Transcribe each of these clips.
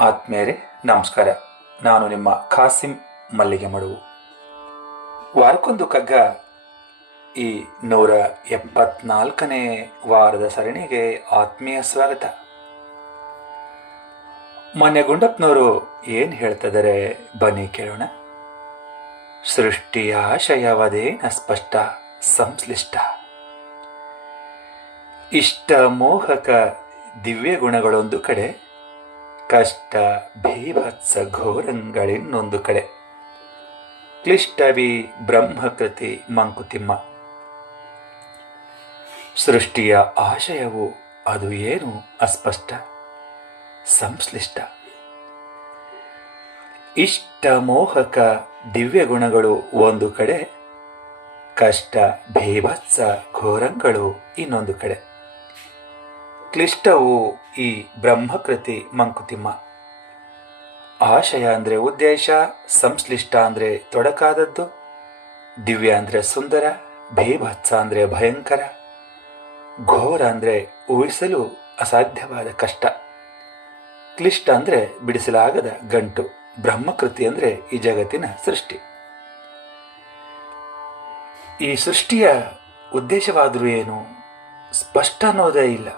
ಆತ್ಮೇರೆ, ನಮಸ್ಕಾರ. ನಾನು ನಿಮ್ಮ ಖಾಸಿಂ ಮಲ್ಲಿಗೆ ಮಡುವು ವಾರಕ್ಕೊಂದು ಕಗ್ಗ ಈ ನೂರ ಎಪ್ಪತ್ನಾಲ್ಕನೇ ವಾರದ ಸರಣಿಗೆ ಆತ್ಮೀಯ ಸ್ವಾಗತ. ಮೊನ್ನೆ ಗುಂಡಪ್ಪನವರು ಏನು ಹೇಳ್ತಿದ್ದಾರೆ ಬನ್ನಿ ಕೇಳೋಣ. ಸೃಷ್ಟಿಯ ಆಶಯವದೇನ ಸ್ಪಷ್ಟ ಸಂಶ್ಲಿಷ್ಟ. ಇಷ್ಟ ಮೋಹಕ ದಿವ್ಯ ಗುಣಗಳೊಂದು ಕಡೆ ಕಷ್ಟ, ಭೀಭತ್ಸ, ಘೋರಂಗಳಿನ್ನೊಂದು ಕಡೆ. ಕ್ಲಿಷ್ಟವಿ, ಬ್ರಹ್ಮಕೃತಿ, ಮಂಕುತಿಮ್ಮ. ಸೃಷ್ಟಿಯ ಆಶಯವು ಅದು ಏನು ಅಸ್ಪಷ್ಟ, ಸಂಶ್ಲಿಷ್ಟ. ಇಷ್ಟ, ಮೋಹಕ, ದಿವ್ಯ ಗುಣಗಳು ಒಂದು ಕಡೆ. ಕಷ್ಟ, ಭೀಭತ್ಸ, ಘೋರಂಗಳು ಇನ್ನೊಂದು ಕಡೆ. ಕ್ಲಿಷ್ಟವು ಈ ಬ್ರಹ್ಮಕೃತಿ ಮಂಕುತಿಮ್ಮ? ಆಶಯ ಅಂದರೆ ಉದ್ದೇಶ, ಸಂಶ್ಲಿಷ್ಟ ಅಂದರೆ ತೊಡಕಾದದ್ದು, ದಿವ್ಯ ಅಂದರೆ ಸುಂದರ, ಭೀಭತ್ಸ ಅಂದರೆ ಭಯಂಕರ, ಘೋರ ಅಂದರೆ ಊಹಿಸಲು ಅಸಾಧ್ಯವಾದ ಕಷ್ಟ. ಕ್ಲಿಷ್ಟ ಅಂದರೆ ಬಿಡಿಸಲಾಗದ ಗಂಟು, ಬ್ರಹ್ಮಕೃತಿ ಅಂದರೆ ಈ ಜಗತ್ತಿನ ಸೃಷ್ಟಿ. ಈ ಸೃಷ್ಟಿಯ ಉದ್ದೇಶವಾದರೂ ಏನು? ಸ್ಪಷ್ಟ ಅನ್ನೋದೇ ಇಲ್ಲ.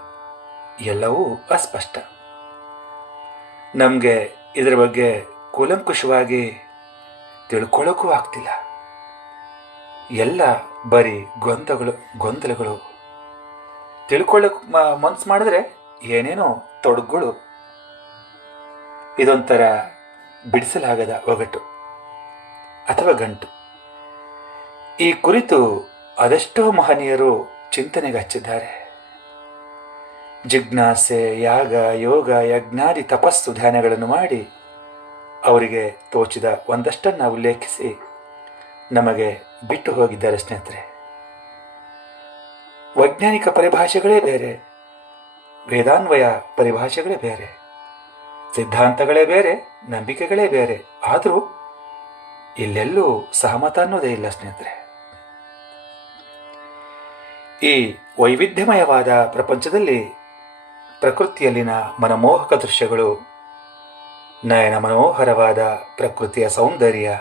ಎಲ್ಲವೂ ಅಸ್ಪಷ್ಟ. ನಮಗೆ ಇದರ ಬಗ್ಗೆ ಕೂಲಂಕುಷವಾಗಿ ತಿಳ್ಕೊಳ್ಳೋಕ್ಕೂ ಆಗ್ತಿಲ್ಲ. ಎಲ್ಲ ಬರೀ ಗೊಂದಗಳು ಗೊಂದಲಗಳು. ತಿಳ್ಕೊಳ್ಳೋಕೆ ಮನ್ಸು ಮಾಡಿದ್ರೆ ಏನೇನೋ ತೊಡಗುಗಳು. ಇದೊಂಥರ ಬಿಡಿಸಲಾಗದ ಒಗಟು ಅಥವಾ ಗಂಟು. ಈ ಕುರಿತು ಅದೆಷ್ಟೋ ಮಹನೀಯರು ಚಿಂತನೆಗೆ ಹಚ್ಚಿದ್ದಾರೆ. ಜಿಜ್ಞಾಸೆ, ಯಾಗ, ಯೋಗ, ಯಜ್ಞಾದಿ ತಪಸ್ಸು ಧ್ಯಾನಗಳನ್ನು ಮಾಡಿ ಅವರಿಗೆ ತೋಚಿದ ಒಂದಷ್ಟನ್ನು ಉಲ್ಲೇಖಿಸಿ ನಮಗೆ ಬಿಟ್ಟು ಹೋಗಿದ್ದಾರೆ ಸ್ನೇಹಿತರೆ. ವೈಜ್ಞಾನಿಕ ಪರಿಭಾಷೆಗಳೇ ಬೇರೆ, ವೇದಾನ್ವಯ ಪರಿಭಾಷೆಗಳೇ ಬೇರೆ, ಸಿದ್ಧಾಂತಗಳೇ ಬೇರೆ, ನಂಬಿಕೆಗಳೇ ಬೇರೆ, ಆದರೂ ಇಲ್ಲೆಲ್ಲೂ ಸಹಮತ ಅನ್ನೋದೇ ಇಲ್ಲ ಸ್ನೇಹಿತರೆ. ಈ ವೈವಿಧ್ಯಮಯವಾದ ಪ್ರಪಂಚದಲ್ಲಿ ಪ್ರಕೃತಿಯಲ್ಲಿನ ಮನಮೋಹಕ ದೃಶ್ಯಗಳು. ನಯನ ಮನೋಹರವಾದ ಪ್ರಕೃತಿಯ ಸೌಂದರ್ಯ.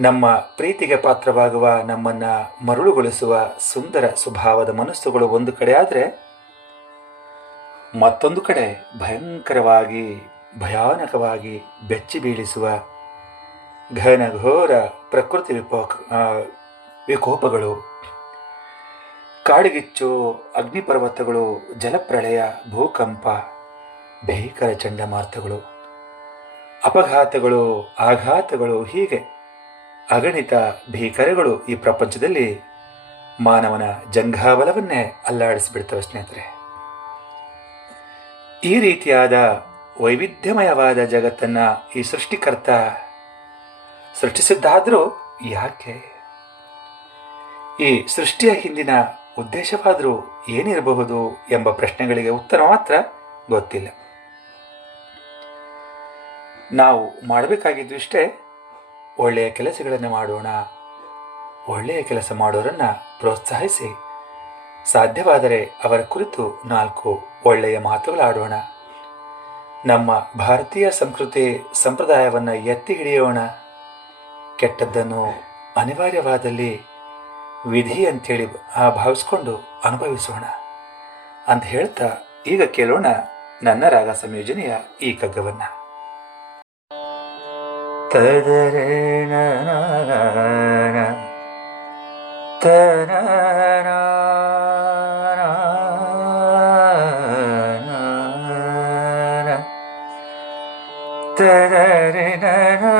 ನಮ್ಮ ಪ್ರೀತಿಗೆ ಪಾತ್ರವಾಗುವ ನಮ್ಮನ್ನ ಮರುಳುಗೊಳಿಸುವ ಸುಂದರ ಸ್ವಭಾವದ ಮನಸ್ಸುಗಳು ಒಂದು ಕಡೆ ಆದರೆ, ಮತ್ತೊಂದು ಕಡೆ ಭಯಂಕರವಾಗಿ, ಭಯಾನಕವಾಗಿ ಬೆಚ್ಚಿ ಬೀಳಿಸುವ ಘನಘೋರ ಪ್ರಕೃತಿ ವಿಪೋ ವಿಕೋಪಗಳು. ಕಾಡಿಗಿಚ್ಚು, ಅಗ್ನಿಪರ್ವತಗಳು, ಜಲಪ್ರಳಯ, ಭೂಕಂಪ, ಭೀಕರ ಚಂಡಮಾರುತಗಳು, ಅಪಘಾತಗಳು, ಆಘಾತಗಳು ಹೀಗೆ ಅಗಣಿತ ಭೀಕರಗಳು ಈ ಪ್ರಪಂಚದಲ್ಲಿ ಮಾನವನ ಜಂಘಾಬಲವನ್ನೇ ಅಲ್ಲಾಡಿಸಿಬಿಡ್ತವೆ ಸ್ನೇಹಿತರೆ. ಈ ರೀತಿಯಾದ ವೈವಿಧ್ಯಮಯವಾದ ಜಗತ್ತನ್ನ ಈ ಸೃಷ್ಟಿಕರ್ತ ಸೃಷ್ಟಿಸಿದ್ದಾದರೂ ಯಾಕೆ? ಈ ಸೃಷ್ಟಿಯ ಹಿಂದಿನ ಉದ್ದೇಶವಾದರೂ ಏನಿರಬಹುದು ಎಂಬ ಪ್ರಶ್ನೆಗಳಿಗೆ ಉತ್ತರ ಮಾತ್ರ ಗೊತ್ತಿಲ್ಲ. ನಾವು ಮಾಡಬೇಕಾಗಿದ್ದು ಇಷ್ಟೇ ಒಳ್ಳೆಯ ಕೆಲಸಗಳನ್ನು ಮಾಡೋಣ. ಒಳ್ಳೆಯ ಕೆಲಸ ಮಾಡೋರನ್ನು ಪ್ರೋತ್ಸಾಹಿಸಿ. ಸಾಧ್ಯವಾದರೆ ಅವರ ಕುರಿತು ನಾಲ್ಕು ಒಳ್ಳೆಯ ಮಾತುಗಳಾಡೋಣ. ನಮ್ಮ ಭಾರತೀಯ ಸಂಸ್ಕೃತಿ ಸಂಪ್ರದಾಯವನ್ನು ಎತ್ತಿ ಹಿಡಿಯೋಣ. ಕೆಟ್ಟದ್ದನ್ನು ಅನಿವಾರ್ಯವಾದಲ್ಲಿ ವಿಧಿ ಅಂಥೇಳಿ ಆ ಭಾವಿಸ್ಕೊಂಡು ಅನುಭವಿಸೋಣ ಅಂತ ಹೇಳ್ತಾ ಈಗ ಕೇಳೋಣ ನನ್ನ ರಾಗ ಸಂಯೋಜನೆಯ ಈ ಕಗ್ಗವನ್ನ. ತದರೇಣ ಸೃಷ್ಟಿಯಾಶಯವು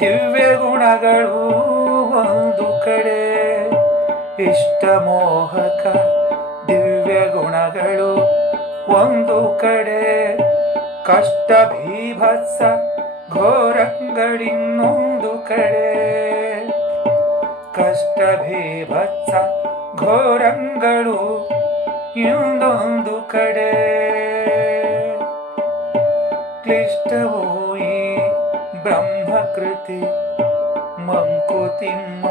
ದಿವ್ಯ ಗುಣಗಳು ಒಂದು ಕಡೆ. ಇಷ್ಟ ಮೋಹಕ ದಿವ್ಯ ಗುಣಗಳು ಒಂದು ಕಡೆ. ಕಷ್ಟ ಭೀಭತ್ಸ ಘೋರಂಗಳಿನ್ನೊಂದು ಕಡೆ. ಕಷ್ಟ ಭೀಭತ್ಸ ಘೋರಂಗಳು ಇನ್ನೊಂದು ಕಡೆ. ಕ್ಲಿಷ್ಟವೋ ಈ ಬ್ರಹ್ಮಕೃತಿ ಮಂಕುತಿಮ್ಮ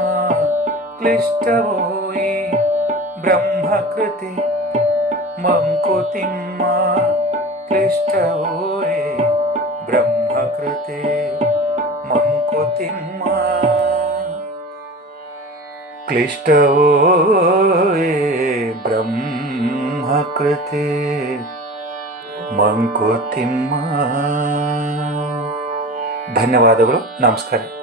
ಕ್ಲಿಷ್ಟವೋ ಈ ಬ್ರಹ್ಮಕೃತಿ ಮಂಕುತಿಮ್ಮ ಕ್ಲಿಷ್ಟವೋ ಈ ಬ್ರಹ್ಮಕೃತಿ ಮಂಕುತಿಮ್ಮ ಕ್ಲಿಷ್ಟವೋ ಈ ಬ್ರಹ್ಮಕೃತಿ ಮಂಕುತಿಮ್ಮ ಧನ್ಯವಾದಗಳು. ನಮಸ್ಕಾರ.